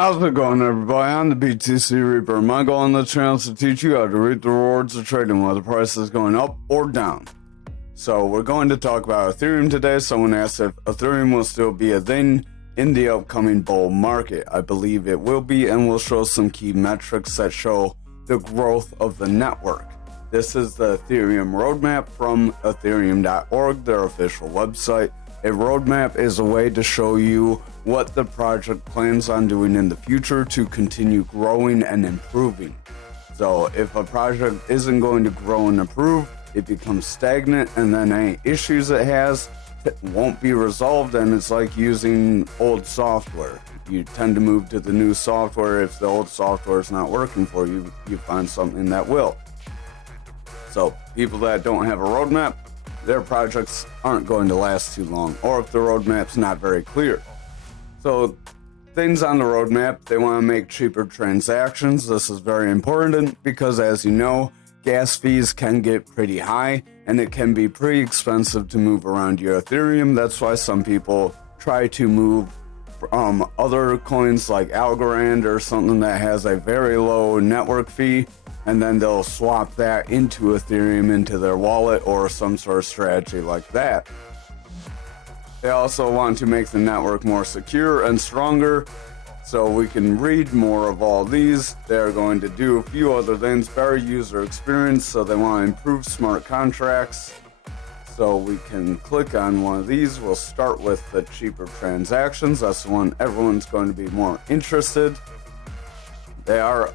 How's it going, everybody? I'm the BTC Reaper. My goal on the channel is to teach you how to reap the rewards of trading, whether the price is going up or down. So we're going to talk about Ethereum today. Someone asked if Ethereum will still be a thing in the upcoming bull market. I believe it will be, and we'll show some key metrics that show the growth of the network. This is the Ethereum roadmap from ethereum.org, their official website. A roadmap is a way to show you what the project plans on doing in the future to continue growing and improving. So if a project isn't going to grow and improve, it becomes stagnant, and then any issues it has won't be resolved, and it's like using old software. You tend to move to the new software. If the old software is not working for you, you find something that will. So people that don't have a roadmap, their projects aren't going to last too long, or if the roadmap's not very clear. So things on the roadmap, they want to make cheaper transactions. This is very important because, as you know, gas fees can get pretty high, and it can be pretty expensive to move around your Ethereum. That's why some people try to move other coins like Algorand or something that has a very low network fee, and then they'll swap that into Ethereum into their wallet or some sort of strategy like that. They also want to make the network more secure and stronger, so we can read more of all these. They're going to do a few other things, better user experience, so they want to improve smart contracts. So we can click on one of these. We'll start with the cheaper transactions. That's the one everyone's going to be more interested. They are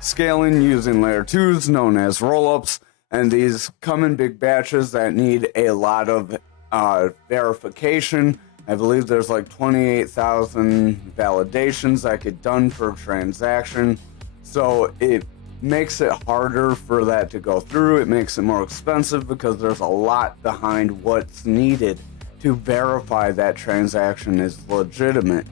scaling using layer 2s known as rollups, and these come in big batches that need a lot of verification. I believe there's like 28,000 validations that get done per transaction, so it makes it harder for that to go through. It makes it more expensive because there's a lot behind what's needed to verify that transaction is legitimate.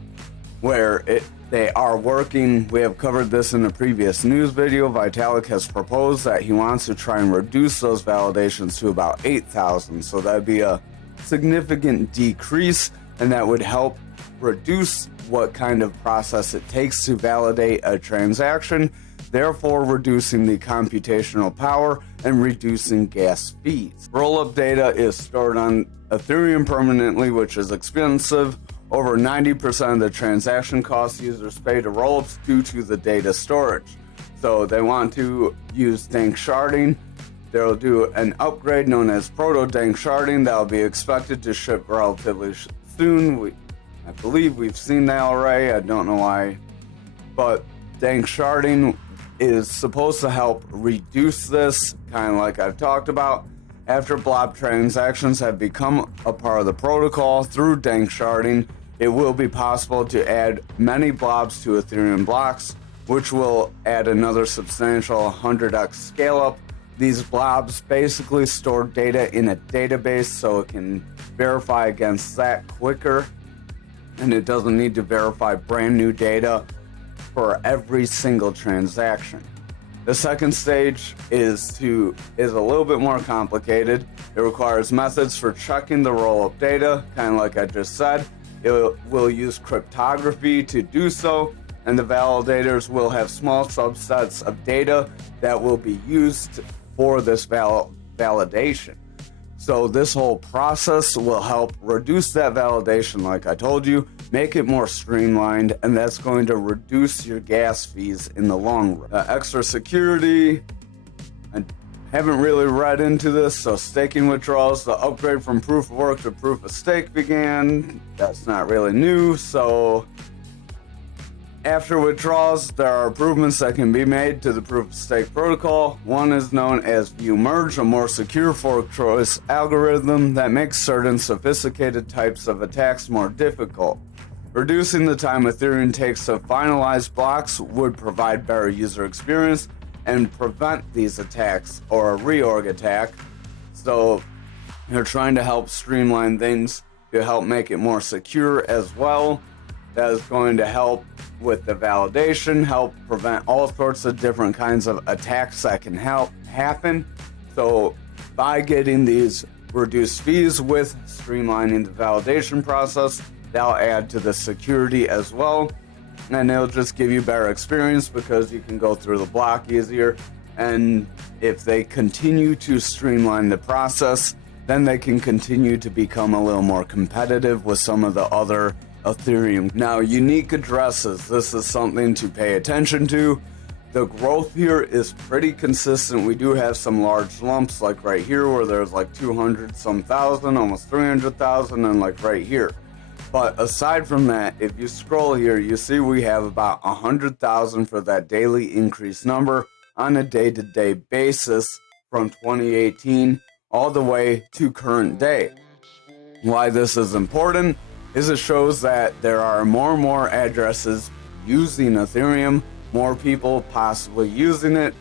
Where they are working, we have covered this in a previous news video. Vitalik has proposed that he wants to try and reduce those validations to about 8,000, so that'd be a significant decrease, and that would help reduce what kind of process it takes to validate a transaction, therefore reducing the computational power and reducing gas fees. Rollup data is stored on Ethereum permanently, which is expensive. Over 90% of the transaction costs users pay to rollups due to the data storage. So they want to use dank sharding. They'll do an upgrade known as proto dank sharding that will be expected to ship relatively soon. I believe we've seen that already. I don't know why, but dank sharding is supposed to help reduce this, kind of like I've talked about. After blob transactions have become a part of the protocol through dank sharding, it will be possible to add many blobs to Ethereum blocks, which will add another substantial 100x scale up. These blobs basically store data in a database, so it can verify against that quicker, and it doesn't need to verify brand new data for every single transaction. The second stage is a little bit more complicated. It requires methods for checking the rollup data, kind of like I just said. It will use cryptography to do so, and the validators will have small subsets of data that will be used for this validation. So this whole process will help reduce that validation, like I told you, make it more streamlined, and that's going to reduce your gas fees in the long run. Extra security, I haven't really read into this, so staking withdrawals, the upgrade from proof of work to proof of stake began. That's not really new, so after withdrawals, there are improvements that can be made to the proof of stake protocol. One is known as view merge, a more secure fork choice algorithm that makes certain sophisticated types of attacks more difficult. Reducing the time Ethereum takes to finalize blocks would provide better user experience and prevent these attacks or a reorg attack. So they're trying to help streamline things to help make it more secure as well. That is going to help with the validation, help prevent all sorts of different kinds of attacks that can happen. So by getting these reduced fees with streamlining the validation process, that'll add to the security as well. and it'll just give you better experience because you can go through the block easier. And if they continue to streamline the process, then they can continue to become a little more competitive with some of the other Ethereum. Now, unique addresses, this is something to pay attention to. The growth here is pretty consistent. We do have some large lumps, like right here where there's like 200 some thousand, almost 300,000, and like right here. But aside from that, if you scroll here, you see we have about 100,000 for that daily increase number on a day-to-day basis from 2018 all the way to current day. Why this is important is it shows that there are more and more addresses using Ethereum, more people possibly using it.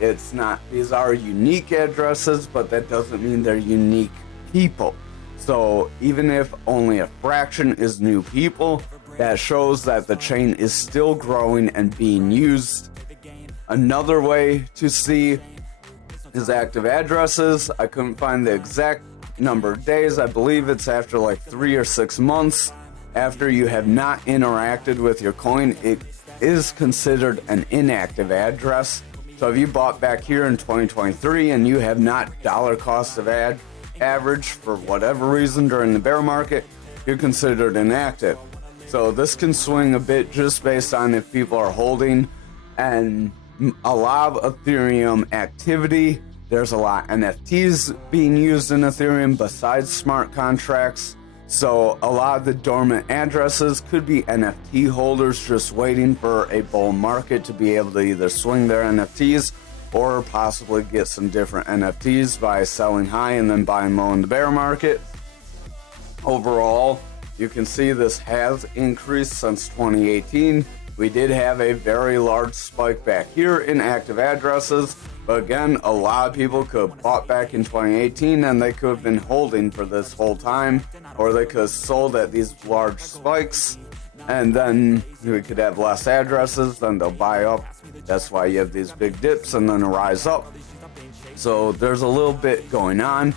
It's not, these are unique addresses, but that doesn't mean they're unique people. So even if only a fraction is new people, that shows that the chain is still growing and being used. Another way to see is active addresses. I couldn't find the exact number of days. I believe it's after like 3 or 6 months after you have not interacted with your coin, it is considered an inactive address. So if you bought back here in 2023 and you have not dollar cost of average for whatever reason during the bear market, you're considered inactive. So this can swing a bit just based on if people are holding. And a lot of Ethereum activity, there's a lot of NFTs being used in Ethereum besides smart contracts. So a lot of the dormant addresses could be NFT holders just waiting for a bull market to be able to either swing their NFTs or possibly get some different NFTs by selling high and then buying low in the bear market. Overall, you can see this has increased since 2018. We did have a very large spike back here in active addresses, but again, a lot of people could have bought back in 2018 and they could have been holding for this whole time, or they could have sold at these large spikes, and then we could have less addresses, then they'll buy up. That's why you have these big dips and then a rise up. So there's a little bit going on.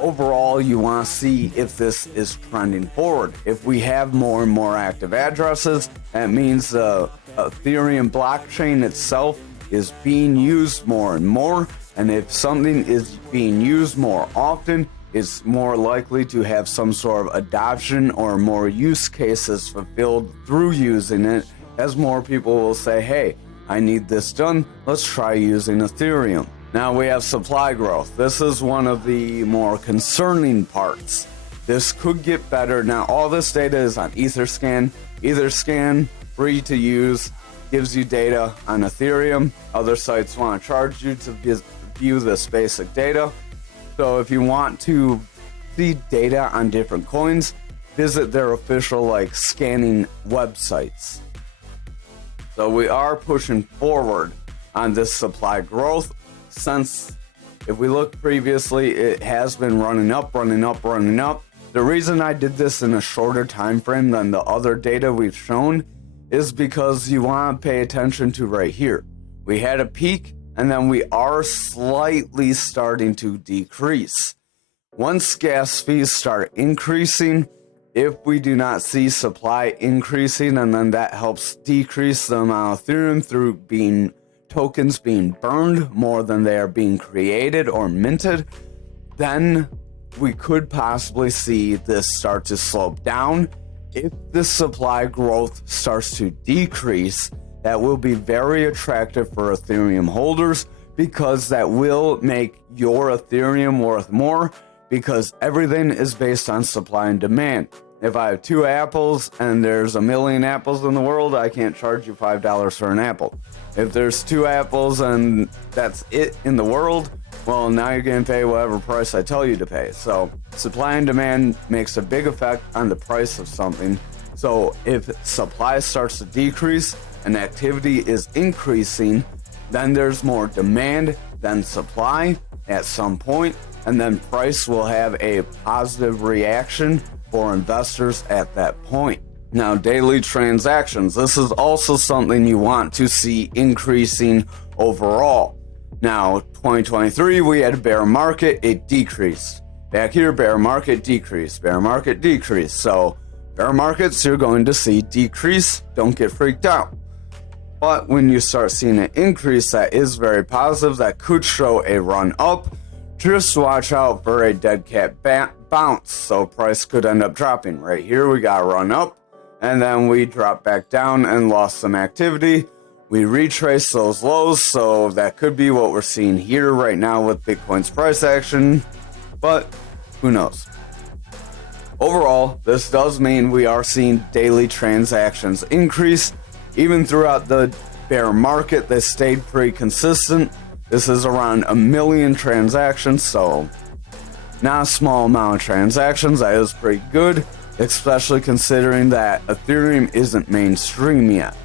Overall, you want to see if this is trending forward. If we have more and more active addresses, that means the Ethereum blockchain itself is being used more and more. And if something is being used more often, it's more likely to have some sort of adoption or more use cases fulfilled through using it, as more people will say, hey, I need this done, let's try using Ethereum. Now we have supply growth. This is one of the more concerning parts. This could get better. Now all this data is on Etherscan. Etherscan, free to use, gives you data on Ethereum. Other sites want to charge you to view this basic data. So if you want to see data on different coins, visit their official scanning websites. So we are pushing forward on this supply growth. Since if we look previously, it has been running up. The reason I did this in a shorter time frame than the other data we've shown is because you want to pay attention to right here. We had a peak and then we are slightly starting to decrease. Once gas fees start increasing, if we do not see supply increasing, and then that helps decrease the amount of Ethereum through tokens being burned more than they are being created or minted, then we could possibly see this start to slow down. If the supply growth starts to decrease, that will be very attractive for Ethereum holders, because that will make your Ethereum worth more, because everything is based on supply and demand. If I have 2 apples and there's 1 million apples in the world, I can't charge you $5 for an apple. If there's 2 apples and that's it in the world, well, now you're going to pay whatever price I tell you to pay. So supply and demand makes a big effect on the price of something. So if supply starts to decrease and activity is increasing, then there's more demand than supply at some point, and then price will have a positive reaction for investors at that point. Now, daily transactions. This is also something you want to see increasing overall. Now, 2023, we had a bear market, it decreased. Back here, bear market, decrease, bear market, decrease. So bear markets, you're going to see decrease. Don't get freaked out. But when you start seeing an increase that is very positive, that could show a run up, just watch out for a dead cat bounce. So price could end up dropping. Right here we got a run up, and then we drop back down and lost some activity. We retrace those lows, so that could be what we're seeing here right now with Bitcoin's price action, but who knows. Overall, this does mean we are seeing daily transactions increase. Even throughout the bear market, they stayed pretty consistent. This is around 1 million transactions, so not a small amount of transactions. That is pretty good, especially considering that Ethereum isn't mainstream yet.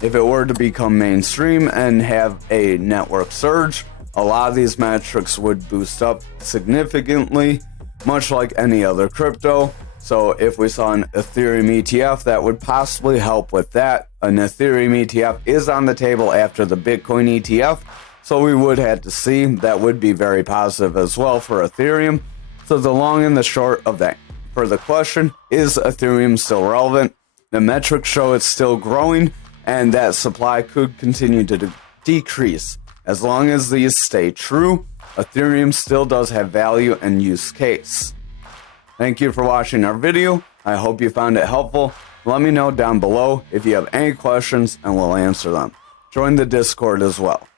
If it were to become mainstream and have a network surge, a lot of these metrics would boost up significantly, much like any other crypto. So if we saw an Ethereum ETF, that would possibly help with that. An Ethereum ETF is on the table after the Bitcoin ETF, so we would have to see. That would be very positive as well for Ethereum. So the long and the short of that for the question, is Ethereum still relevant? The metrics show it's still growing, and that supply could continue to decrease. As long as these stay true, Ethereum still does have value and use case. Thank you for watching our video. I hope you found it helpful. Let me know down below if you have any questions and we'll answer them. Join the Discord as well.